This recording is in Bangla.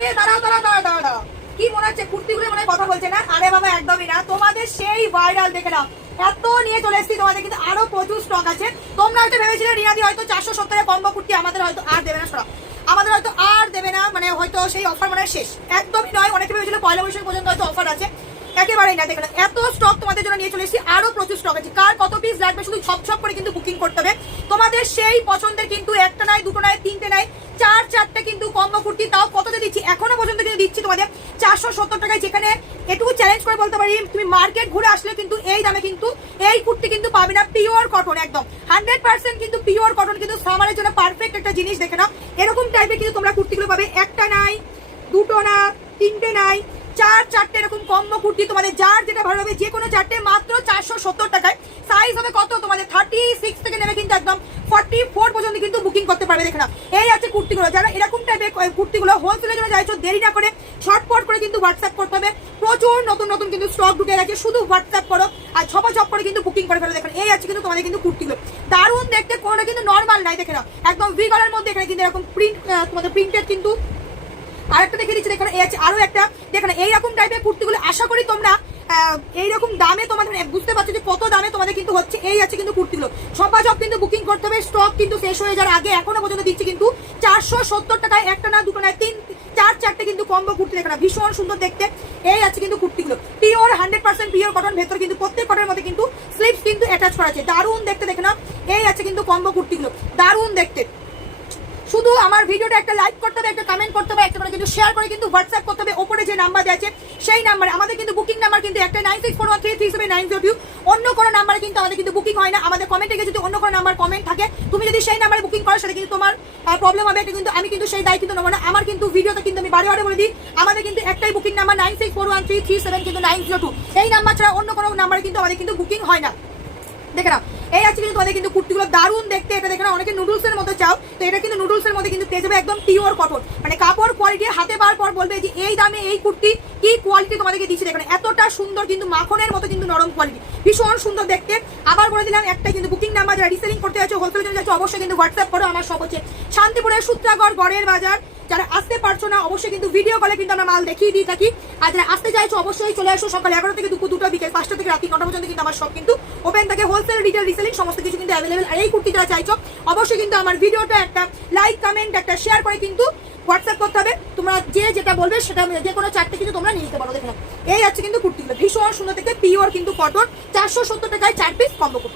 দাঁড়াও দাঁড়াও দাঁড়াও দাঁড়াও দাঁড়াও, কি মনে হচ্ছে কুর্তিগুলো মনে হয় কথা বলছে না? আরে বাবা একদমই না, তোমাদের সেই ভাইরাল দেখে নাও, এত নিয়ে চলে এসেছি তোমাদের, কিন্তু আরো প্রচুর স্টক আছে। তোমরা হয়তো ভেবেছিলে রিয়াদি হয়তো 470 কম্বো কুর্তি আমাদের হয়তো আর দেবে না, আমাদের হয়তো আর দেবে না, মানে হয়তো সেই অফার মানে শেষ। একদমই নয়, অনেকে ভেবেছিল পয়লা বৈশাখ পর্যন্ত হয়তো অফার আছে, একেবারেই না। দেখেন এত স্টক তোমাদের জন্য নিয়ে চলে এসেছি, আরো প্রচুর স্টক আছে। কার কত পিস লাগবে শুধু ছপ করে কিন্তু বুকিং করতে হবে। তোমাদের সেই পছন্দের কিন্তু একটা নাই, দুটো নাই, তিনটে নাই, চারটে কিন্তু কম্বো কুর্তি, তাও কততে দিচ্ছি এখনো পর্যন্ত কিন্তু দিচ্ছি তোমাদের 470 টাকায়। যেখানে এটুকু চ্যালেঞ্জ করে বলতে পারি, তুমি মার্কেট ঘুরে আসলে কিন্তু এই দামে কিন্তু এই কুর্তি কিন্তু পাবে না। পিওর কটন, একদম 100% কিন্তু পিওর কটন, কিন্তু সামারের জন্য পারফেক্ট একটা জিনিস। দেখে নাও এরকম টাইপের কিন্তু তোমরা কুর্তিগুলো পাবে। একটা নাই, দুটো না, তিনটে নাই, চারটে এরকম কম্বো কুর্তি তোমাদের যার যেটা ভালো হবে, যে কোনো চারটে মাত্র 470 টাকায়। সাইজ হবে কত তোমাদের 36 থেকে নেবে কিন্তু একদম 44 পর্যন্ত কিন্তু বুকিং করতে পারবে। দেখে না এই আছে কুর্তিগুলো, যারা এরকম টাইপের কুর্তিগুলো হোলসেলের জন্য চাইছো, দেরি না করে শর্টপট করে কিন্তু হোয়াটসঅ্যাপ করতে হবে। প্রচুর নতুন নতুন কিন্তু স্টক ঢুকে গেছে, শুধু হোয়াটসঅ্যাপ করো আর ছপ করে কিন্তু বুকিং করে ফেলো। দেখেন এই আছে কিন্তু তোমাদের কিন্তু কুর্তিগুলো দারুণ দেখতে, কোনোটা কিন্তু নর্মাল নাই। দেখে নাও একদম ভি গলার মধ্যে, এখানে কিন্তু এরকম প্রিন্ট তোমাদের প্রিন্টেড কিন্তু আরেকটা দেখে দিচ্ছি। দেখেন এই আছে আরো একটা। দেখেন এইরকম টাইপের কুর্তিগুলো আশা করি তোমরা এইরকম দামে তোমাদের বুঝতে পারছো যে কত দামে তোমাদের কিন্তু হচ্ছে। এই আছে কিন্তু কুর্তিগুলো সব কিন্তু বুকিং করতে হবে, স্টক কিন্তু শেষ হয়ে যাওয়ার আগে। এখনো পর্যন্ত দিচ্ছি কিন্তু 470 টাকায়। একটা না, দুটো না, চারটে কিন্তু কম্বো কুর্তি। দেখেন ভীষণ সুন্দর দেখতে। এই আছে কিন্তু কুর্তিগুলো পিওর 100% পিওর কটন, ভেতর কিন্তু প্রত্যেক কটনের মধ্যে কিন্তু স্লিপস কিন্তু অ্যাটাচ করা আছে, দারুণ দেখতে। দেখে নাও এই আছে কিন্তু কম্বো কুর্তিগুলো দারুণ দেখতে। শুধু আমার ভিডিওটা একটা লাইক করতে হবে, একটা কমেন্ট করতে হবে, একটা করে কিন্তু শেয়ার করে কিন্তু হোয়াটসঅ্যাপ করতে হবে। ওপরে যে নাম্বার দেওয়া আছে সেই নাম্বারে আমাদের কিন্তু বুকিং নাম্বার কিন্তু একটা 9641337902। অন্য কোনো নাম্বারে কিন্তু আমাদের কিন্তু বুকিং হয় না। আমাদের কমেন্টে গিয়ে যদি অন্য কোনো নাম্বার কমেন্ট থাকে, তুমি যদি সেই নাম্বারে বুকিং করো, সেটা কিন্তু তোমার প্রবলেম হবে। এটা কিন্তু আমি কিন্তু সেই দায় কিন্তু নেবো না। আমার কিন্তু ভিডিওতে কিন্তু আমি বারে বলে দিই, আমাদের কিন্তু একটাই বুকিং নাম্বার 9641337902। এই নাম্বার ছাড়া অন্য কোনো নাম্বারে কিন্তু আমাদের কিন্তু বুকিং হয় না। দেখে নাও এই আছে কিন্তু তোমাদের কিন্তু কুর্তিগুলো দারুণ দেখতে। এটা দেখে নাও অনেকে নুডলসের মধ্যে চাও, তো এটা কিন্তু নুডলসের মধ্যে কিন্তু পেয়ে যাবে একদম পিওর কটন, মানে কাপড় কোয়ালিটি হাতে পাওয়ার পর বলবে যে এই দামে এই কুর্তি কি কোয়ালিটি তোমাদেরকে দিচ্ছি। দেখেন এতটা সুন্দর কিন্তু মাখনের মতো কিন্তু নরম কোয়ালিটি, ভীষণ সুন্দর দেখতে। আবার বলে দিলাম একটা কিন্তু বুকিং নাম্বার, যারা রিসেলিং করতে যাচ্ছ, হোলসেলের জন্য যাচ্ছ, অবশ্যই কিন্তু হোয়াটসঅ্যাপ করো। আমার সব হচ্ছে শান্তিপুরের সূত্রাগড় গড়ের বাজার। যারা আসতে পারছো না অবশ্যই কিন্তু ভিডিও কলে কিন্তু আমরা মাল দেখিয়ে দিয়ে থাকি। আর যারা আসতে চাইছো অবশ্যই চলে আসো সকাল 11 থেকে দুপুর 2টা, বিকেল 5টা থেকে রাত্রি 9টা পর্যন্ত কিন্তু আমার সব কিন্তু ওপেন থাকে। হোলসেল, রিটেল, রিসেলিং সমস্ত কিছু কিন্তু অ্যাভেলেবেল। আর এই কুর্তি যারা চাইছো অবশ্যই কিন্তু আমার ভিডিওটা একটা লাইক, কমেন্ট, একটা শেয়ার করে কিন্তু হোয়াটসঅ্যাপ করতে হবে। তোমরা যে যেটা বলবে সেটা যে কোনো চারটে কিন্তু তোমরা নিয়ে নিতে পারো। দেখো এই আছে কিন্তু কুর্তিগুলো ভীষণ সুন্দর থেকে পিওর কিন্তু কটন, 470 টাকায় 4 পিস কম্বো কুর্তি।